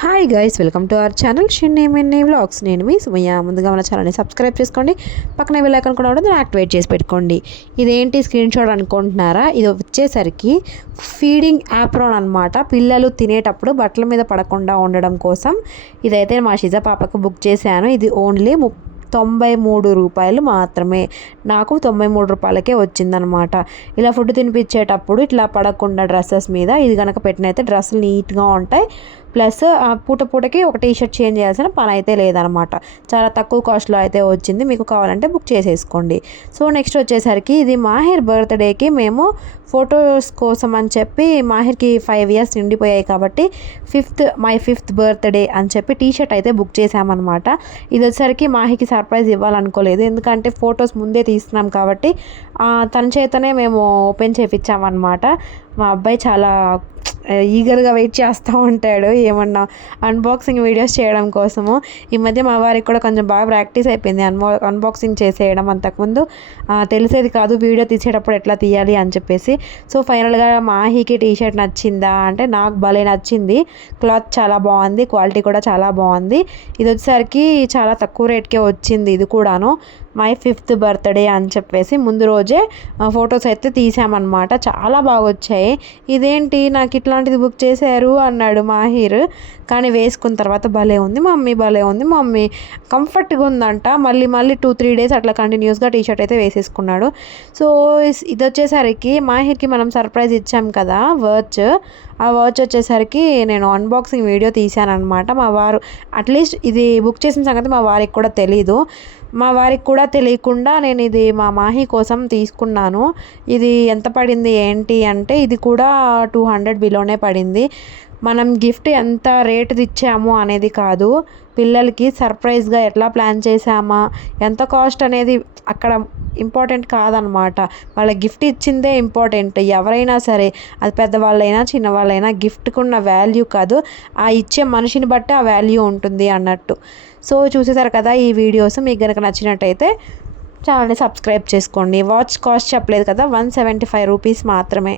Hi guys, welcome to our channel Shinny Minny vlogs. నేను మీ Sumayya. ముందుగా మన ఛానల్ని సబ్స్క్రైబ్ చేసుకోండి, పక్కనే బెల్ ఐకాన్ కూడా ఉంటుంది, యాక్టివేట్ చేసి పెట్టుకోండి. ఇదేంటి స్క్రీన్ షాట్ అనుకుంటున్నారా? ఇది వచ్చేసరికి ఫీడింగ్ యాప్రాన్ అనమాట. పిల్లలు తినేటప్పుడు బట్టల మీద పడకుండా ఉండడం కోసం ఇదైతే మా షిజా పాపకు బుక్ చేశాను. ఇది ఓన్లీ 93 రూపాయలు మాత్రమే. నాకు 93 రూపాయలకే వచ్చిందనమాట. ఇలా ఫుడ్ తినిపించేటప్పుడు ఇట్లా పడకుండా డ్రెస్సెస్ మీద ఇది కనుక పెట్టినైతే డ్రెస్సులు నీట్గా ఉంటాయి. ప్లస్ పూటకి ఒక టీ షర్ట్ చేంజ్ చేయాల్సిన పని అయితే లేదనమాట. చాలా తక్కువ కాస్ట్లో అయితే వచ్చింది. మీకు కావాలంటే బుక్ చేసేసుకోండి. సో నెక్స్ట్ వచ్చేసరికి ఇది మాహిర్ బర్త్డేకి మేము ఫొటోస్ కోసం అని చెప్పి, మాహిర్కి 5 ఇయర్స్ నిండిపోయాయి కాబట్టి మై ఫిఫ్త్ బర్త్డే అని చెప్పి టీ షర్ట్ అయితే బుక్ చేసామన్నమాట. ఇది వచ్చేసరికి మాహిర్కి సర్ప్రైజ్ ఇవ్వాలనుకోలేదు, ఎందుకంటే ఫొటోస్ ముందే తీస్తున్నాం కాబట్టి తన చేతనే మేము ఓపెన్ చేయించామన్నమాట. మా అబ్బాయి చాలా ఈగర్గా వెయిట్ చేస్తూ ఉంటాడు ఏమన్నా అన్బాక్సింగ్ వీడియోస్ చేయడం కోసము. ఈ మధ్య మా వారికి కూడా కొంచెం బాగా ప్రాక్టీస్ అయిపోయింది అన్బాక్సింగ్ చేసేయడం. అంతకుముందు తెలిసేది కాదు వీడియో తీసేటప్పుడు ఎట్లా తీయాలి అని చెప్పేసి. సో ఫైనల్గా మాహీకి టీ షర్ట్ నచ్చిందా అంటే నాకు భలే నచ్చింది. క్లాత్ చాలా బాగుంది, క్వాలిటీ కూడా చాలా బాగుంది. ఇది వచ్చేసరికి చాలా తక్కువ రేట్కే వచ్చింది. ఇది కూడాను మై ఫిఫ్త్ బర్త్డే అని చెప్పేసి ముందు రోజే ఫొటోస్ అయితే తీసామన్నమాట. చాలా బాగా వచ్చాయి. ఇదేంటి నాకు ఇట్లాంటిది బుక్ చేశారు అన్నాడు మాహిర్. కానీ వేసుకున్న తర్వాత భలే ఉంది మమ్మీ, భలే ఉంది మమ్మీ, కంఫర్ట్గా ఉందంట. మళ్ళీ 2-3 డేస్ అట్లా కంటిన్యూస్గా టీ షర్ట్ అయితే వేసేసుకున్నాడు. సో ఇది వచ్చేసరికి మాహిర్కి మనం సర్ప్రైజ్ ఇచ్చాం కదా ఆ వాచ్ వచ్చేసరికి నేను అన్బాక్సింగ్ వీడియో తీశానమాట. మా వారు అట్లీస్ట్ ఇది బుక్ చేసిన సంగతి మా వారికి కూడా తెలీదు. మా వారికి కూడా తెలియకుండా నేను ఇది మా మాహి కోసం తీసుకున్నాను. ఇది ఎంత పడింది ఏంటి అంటే ఇది కూడా 200 బిలోనే పడింది. మనం గిఫ్ట్ ఎంత రేటుది ఇచ్చాము అనేది కాదు, పిల్లలకి సర్ప్రైజ్గా ఎట్లా ప్లాన్ చేసామా, ఎంత కాస్ట్ అనేది అక్కడ ఇంపార్టెంట్ కాదనమాట. వాళ్ళ గిఫ్ట్ ఇచ్చిందే ఇంపార్టెంట్. ఎవరైనా సరే, అది పెద్దవాళ్ళైనా చిన్నవాళ్ళైనా గిఫ్ట్కి ఉన్న వాల్యూ కాదు, ఆ ఇచ్చే మనిషిని బట్టి ఆ వాల్యూ ఉంటుంది అన్నట్టు. సో చూసేసారు కదా ఈ వీడియోస్. మీకు కనుక నచ్చినట్టయితే ఛానల్ని సబ్స్క్రైబ్ చేసుకోండి. వాచ్ కాస్ట్ చెప్పలేదు కదా, 175 రూపీస్ మాత్రమే.